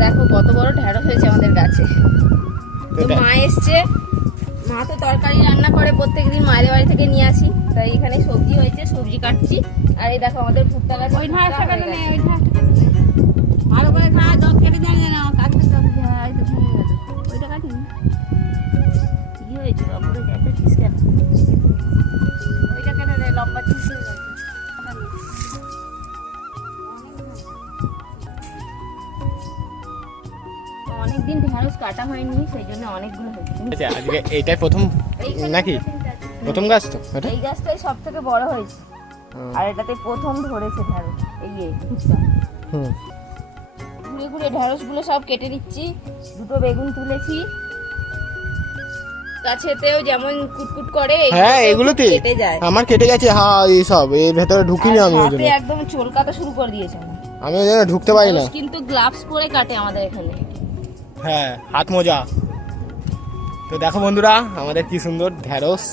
দেখো কত বড় ঢেঁড়স হয়েছে আমাদের গাছে। তো মা এসছে, মা তো তরকারি রান্না করে প্রত্যেকদিন মায়ের বাড়ি থেকে নিয়ে আসি, তাই এখানে সবজি হয়েছে, সবজি কাটছি। আর এই দেখো আমাদের ভুট্টা গাছ, ওই ঢাঁড়সটা কেটে নেই, ওই ঢাঁড়সটা ভালো করে খা, দত কেটে জানি না কাটতে ওইটা কাটি কি হয়েছে বাবুরে দেখেছিস কেন? ওইটা কেটে দে, লম্বা চিস হয়ে যাচ্ছে। অনেকদিন ঢেঁড়স কাটা হয়নি, সেই জন্য অনেকগুলো হয়েছে। আজকে এইটাই প্রথম নাকি? প্রথম গাছ তো এটা? এই গাছটাই সব থেকে বড় হয়েছে, আর এটাতে প্রথম ধরেছে ঢেঁড়স। এই ভুট্টা ঘুরে ঘুরে ঢেঁড়স গুলো সব কেটে নিচ্ছি। দুটো বেগুন তুলেছি, গাছেতেও যেমন কুটকুট করে, হ্যাঁ এগুলোতে কেটে যায়। আমার কেটে গেছে, হ্যাঁ এই সব এর ভেতরে ঢুকিনি আমি, ওই জন্য একদম চুলকাতে শুরু করে দিয়েছে। আমি ওই জন্য ঢুকতে পারি না। কিন্তু গ্লাভস পরে কাটে আমাদের এখানে। হ্যাঁ হাত মোজা। তো দেখো বন্ধুরা আমাদের কি সুন্দর ঢেঁড়স,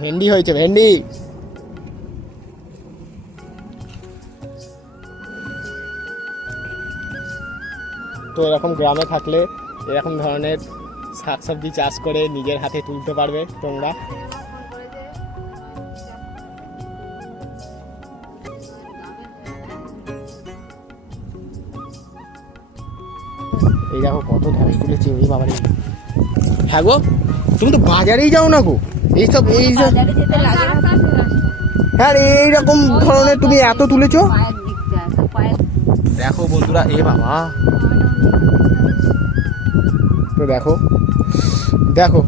ভেন্ডি হয়েছে, ভেন্ডি। তো এরকম গ্রামে থাকলে এরকম ধরনের শাকসবজি চাষ করে নিজের হাতে তুলতে পারবে তোমরা। এই দেখো কত ঢেঁড়স তুলেছি, ওই বাবারে। হ্যাঁ গো, তুমি তো বাজারেই যাও না গো, এইসব এইসব হ্যাঁ এইরকম ধরনের তুমি এত তুলেছো। দেখো বন্ধুরা, এ বাবা, তো দেখো দেখো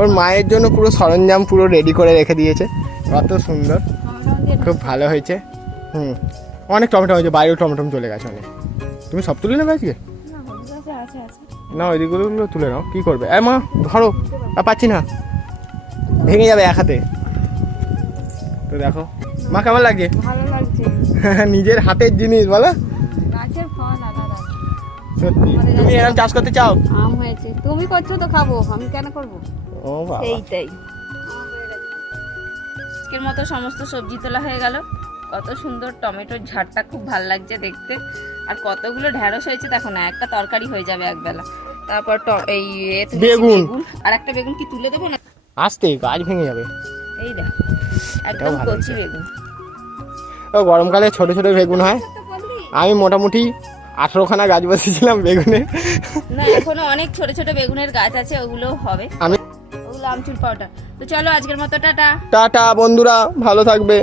ওর মায়ের জন্য পুরো সরঞ্জাম পুরো রেডি করে রেখে দিয়েছে, কত সুন্দর, খুব ভালো হয়েছে। অনেক টমেটো হয়েছে, বাইরেও টমেটো চলে গেছে অনেক। তুমি সব তুলে নেবে আজকে? না ওই দিকগুলো তুলে নাও, কি করবে? মা ধরো, পাচ্ছি না, ভেঙে যাবে এক হাতে। তো দেখো মা কেমন লাগছে? ভালো লাগছে, নিজের হাতের জিনিস বলো, গাছের ফল আলাদা। সত্যি তুমি এরকম চাষ করতে চাও? আম হয়েছে, তুমি করছো তো খাবো, আমি কেন করবো? ও বাবা, সেইটাই। আজকের মতো সমস্ত সবজি তোলা হয়ে গেল। কত সুন্দর টমেটোর ঝাড়টা, খুব ভালো লাগছে দেখতে। আর কতগুলো ঢেঁড়স হয়েছে দেখো না, একটা তরকারি হয়ে যাবে একবেলা। তারপর এই বেগুন, আর একটা বেগুন কি তুলে দেবো না? আস্তে, গাছ ভেঙে যাবে। এই দেখ একদম কচি বেগুন। ও গরমকালে ছোট ছোট বেগুন হয়। আমি মোটামুটি 18খানা গাছ বসেছিলাম বেগুনের। না এখনো অনেক ছোট ছোট বেগুনের গাছ আছে, ওগুলো হবে, ওগুলো আমচুর পাউডার। তো চলো আজকের মতো টাটা। টাটা বন্ধুরা, ভালো থাকবে।